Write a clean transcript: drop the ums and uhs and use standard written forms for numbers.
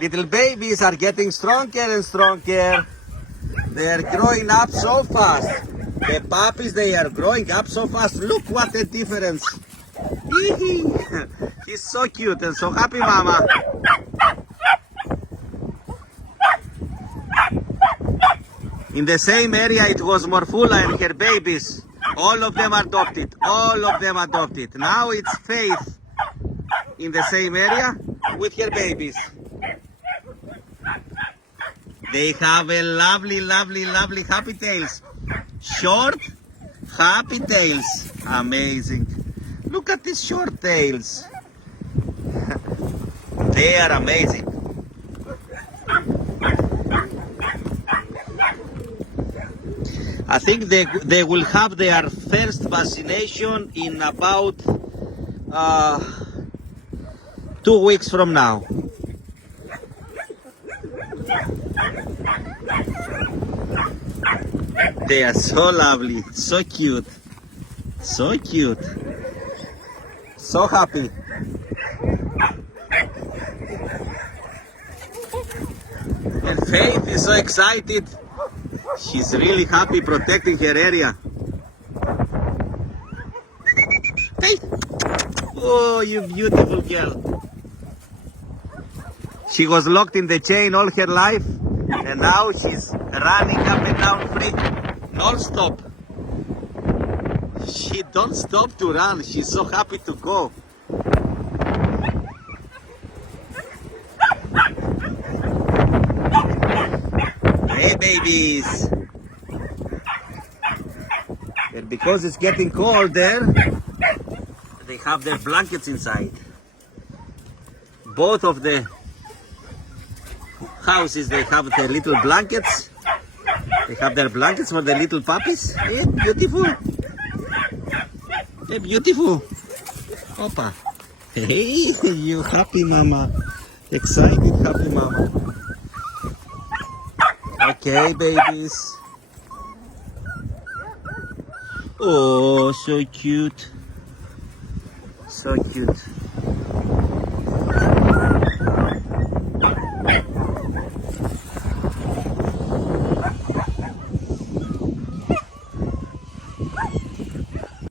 Little babies are getting stronger and stronger. They are growing up so fast. The puppies, they are growing up so fast. Look what a difference. He's so cute and so happy, mama. In the same area, it was Morfula and her babies. All of them adopted. All of them adopted. Now it's Faith in the same area with her babies. They have a lovely, lovely, lovely happy tails. Short, happy tails. Amazing. Look at these short tails. They are amazing. I think they will have their first vaccination in about 2 weeks from now. They are so lovely, so cute, so cute, so happy. And Faith is so excited. She's really happy protecting her area. Faith! Oh, you beautiful girl. She was locked in the chain all her life, and now she's running up and down free, non-stop. She don't stop to run. She's so happy to go. Hey, babies. And because it's getting cold there, they have their blankets inside. Both of the houses, they have their little blankets. They have their blankets for the little puppies. Hey, beautiful. Hey, beautiful. Opa. Hey, you happy mama. Excited happy mama. Okay, babies. Oh, so cute. So cute.